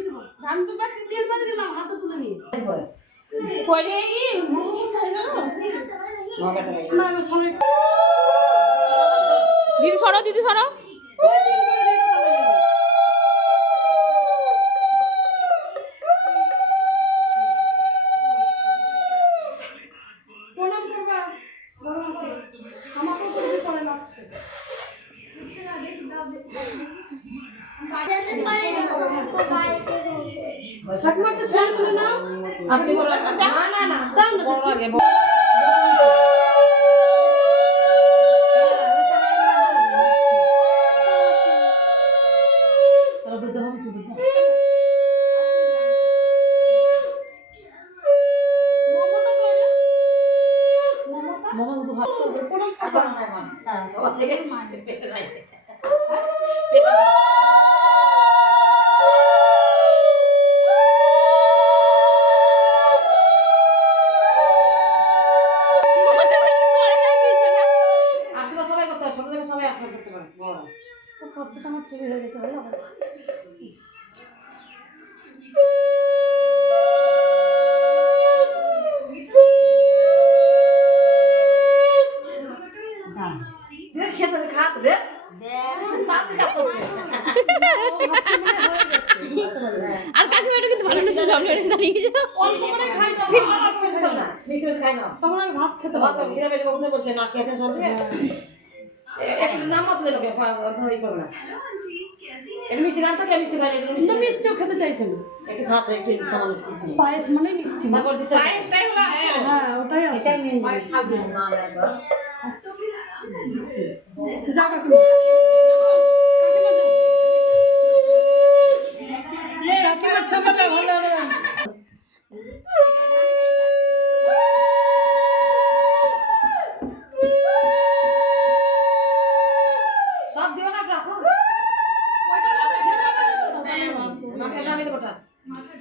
দিয়ে দেবো ধান দুবার তেল বাড়ি দিলাম হাতে তুলে নিয়ে পরে এই মোমো হয়ে গেল না আমি সবাই দিদি সরো দিদি সরো প্রণাম করবা আমাকে করে চলে আসছে ঠাকুমা তো ছেড়ে তুলে নাও আপনি বলো না না দাও না বড় আগে আমার ছবি হয়ে গেছে খেতে খাত রে আর কাকিমা এটা কিন্তু ভালো লাগছে জমজমে দাঁড়িয়ে তখন আমি ভাত খেতে বলছে না খেয়েছেন সত্যি একটু নাম মতো দিল করবে না একটু মিষ্টি গান থাকে মিষ্টি গান একটু মিষ্টি মিষ্টিও খেতে চাইছে না একটু খাতে একটু সামান্য পায়েস মানে মিষ্টি হ্যাঁ ওটাই আছে যা কাকিমা কাকিমার ছবিটা ভালো হবে সব দিও না রাখো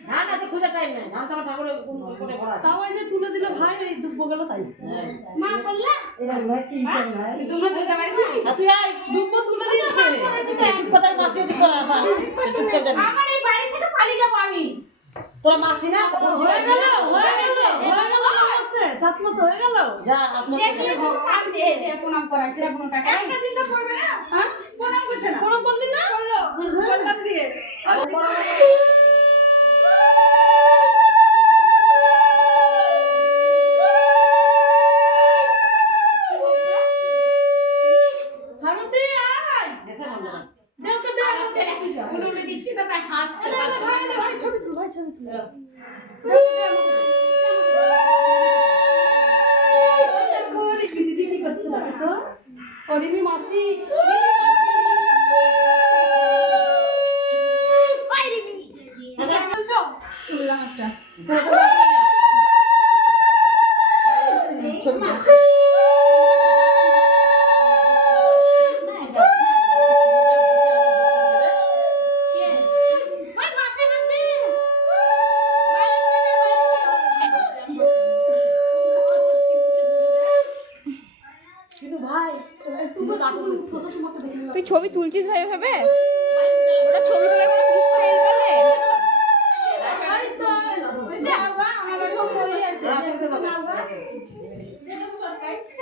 ধান আছে খুঁজে টাইম নাই ধান তোমার ঠাকুরের কোনে ভরা তাও এই যে তুলে দিল ভাই এই ডুববো গেল তাই মা করলা এবার ভাই চিন্তা নাই তোমরা দিতে পারিস না তুই আই ডুববো তুলে দিয়েছে কোথায় মাসি উঠে তোরা বা চুপ করে যাবি আমার এই বাড়ি থেকে পালিয়ে যাব আমি তোরা মাসি না হয়ে গেল 7 মাস হয়ে গেল যা আসলে দেখলে সব কাঁদছে যে প্রণাম করাইছে প্রণাম টাকা একটা দিন তো করবে না হ্যাঁ প্রণাম করছে না প্রণাম করলি না করলো বললাম দিয়ে সারতে আয় দেশে বন্ধ না দেও তো দেও ছেলে উনি দিচ্ছি তো তাই হাসছে ভাই ছবি তুল দিদি করছে না তো অরিমি মাসি তুললাম একটা তুই ছবি তুলছিস ভাই ভাবে ওটা ছবি তোলার কোনো স্টাইল বলে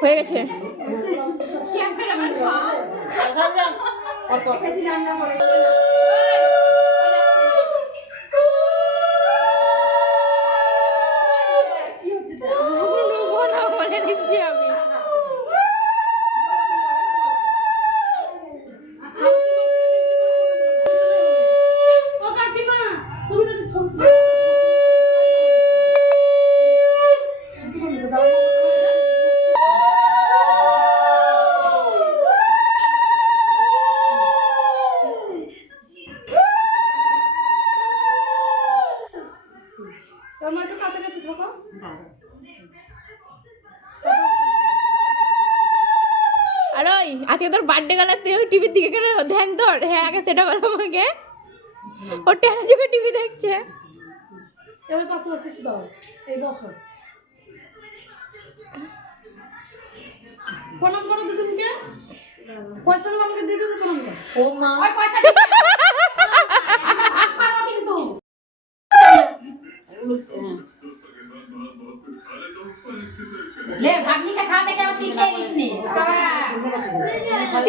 হয়ে গেছে বলে দিচ্ছি আমি একটু কাছাকাছি থাকো আর ওই আজকে তোর বার্থডে গেল তুই টিভির দিকে কেন ধ্যান তোর হ্যাঁ আগে সেটা বলো আমাকে ও টেনে চোখে টিভি দেখছে এবার পাশাপাশি একটু দাও এই বছর প্রণাম করো দুজনকে পয়সা আমাকে দিয়ে দিতে প্রণাম করো ও মা পয়সা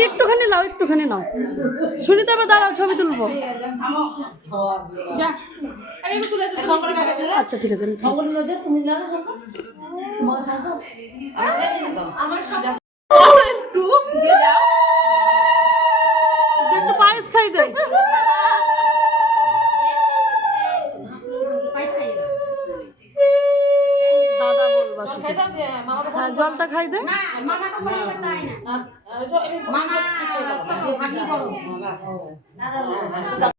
একটুখানি নাও, একটুখানি নাও। সুনিতা এবার দাঁড়াও, ছবি তুলবো। যা আরে একটু তুলে দে। শঙ্কর কাকা ছিল আচ্ছা ঠিক আছে, শঙ্কর নজর তুমি না শঙ্কর তোমার শঙ্কর আমার সব একটু দিয়ে দাও। একটু পায়েস খাই দেয়। দাদা বলবা শুধু। খাইতাম যে মামাকে হ্যাঁ, জলটা খাই দে। মামা তো বলে তাই না। মামা মামা ভাগি করো। দাদা